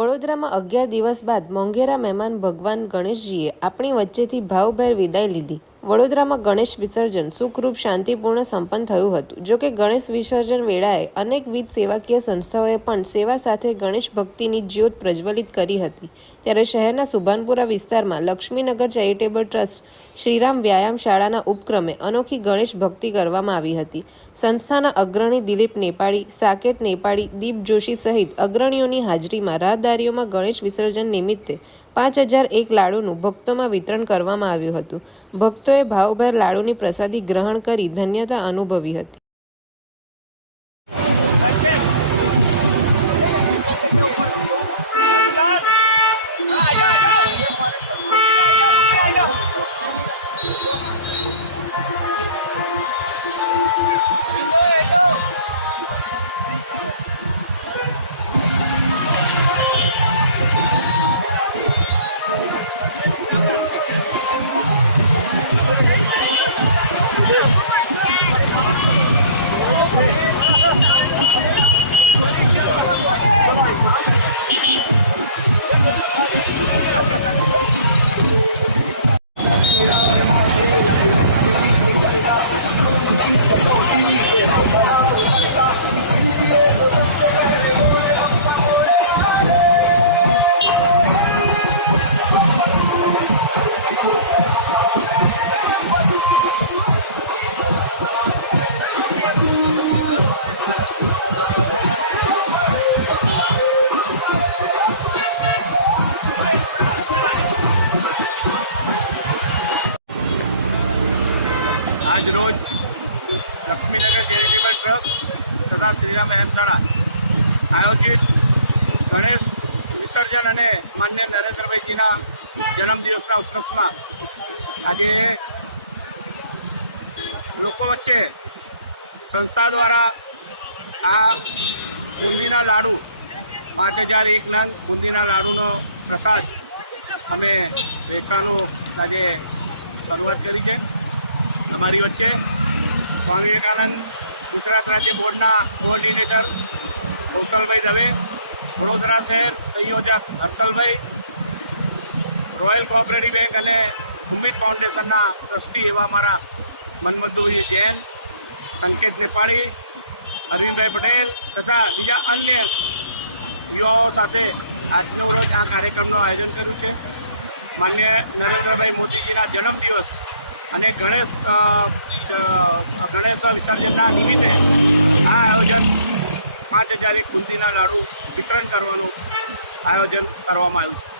favor વડોદરામાં અગિયાર દિવસ બાદ મોંઘેરા મહેમાન ભગવાન ગણેશજીએ આપણી વચ્ચેથી ભાવભેર વિદાય લીધી. વડોદરામાં ગણેશ વિસર્જન સુખરૂપ, શાંતિપૂર્ણ, સંપન્ન થયું હતું. જોકે ગણેશ વિસર્જન વેળાએ અનેકવિધ સેવાકીય સંસ્થાઓએ પણ સેવા સાથે ગણેશ ભક્તિની જ્યોત પ્રજ્વલિત કરી હતી. ત્યારે શહેરના સુભાનપુરા વિસ્તારમાં લક્ષ્મીનગર ચેરિટેબલ ટ્રસ્ટ, શ્રીરામ વ્યાયામ શાળાના ઉપક્રમે અનોખી ગણેશ ભક્તિ કરવામાં આવી હતી. સંસ્થાના અગ્રણી દિલીપ નેપાળી, સાકેત નેપાળી, દીપ જોશી સહિત અગ્રણીઓની હાજરીમાં રાહદારીઓમાં ગણેશ વિસર્જન નિમિત્તે પાંચ હજાર એક લાડુનું ભક્તોમાં વિતરણ કરવામાં આવ્યું હતું. ભક્તોએ ભાવભેર લાડુની પ્રસાદી ગ્રહણ કરી ધન્યતા અનુભવી હતી. આજ Yeah. શ્રીરામ આયોજિત ગણેશ વિસર્જન અને માન્ય નરેન્દ્રભાઈજીના જન્મદિવસના ઉપલક્ષમાં આજે લોકો વચ્ચે સંસ્થા દ્વારા આ બુંદીના લાડુ, પાંચ હજાર એક નંગ બુંદીના લાડુનો પ્રસાદ અમે વેચવાનું આજે શરૂઆત કરી છે. અમારી વચ્ચે સ્વામી વિવેકાનંદ, ગુજરાત રાજ્ય બોર્ડના કોઓર્ડિનેટર કૌશલભાઈ દવે, વડોદરા શહેર સંયોજક હર્ષલભાઈ, રોયલ કોઓપરેટિવ બેંક અને ઉમેદ ફાઉન્ડેશનના ટ્રસ્ટી એવા મારા મનમધુરી જૈન, સંકેત નેપાળી, અરવિંદભાઈ પટેલ તથા બીજા અન્ય યુવાઓ સાથે આજનો રોજ આ કાર્યક્રમનું આયોજન કર્યું છે. માન્ય નરેન્દ્રભાઈ મોદીજીના જન્મદિવસ અને ગણેશ ગણેશ વિસર્જનના નિમિત્તે આ આયોજન પાંચ હજારની બુંદીના લાડુ વિતરણ કરવાનું આયોજન કરવામાં આવ્યું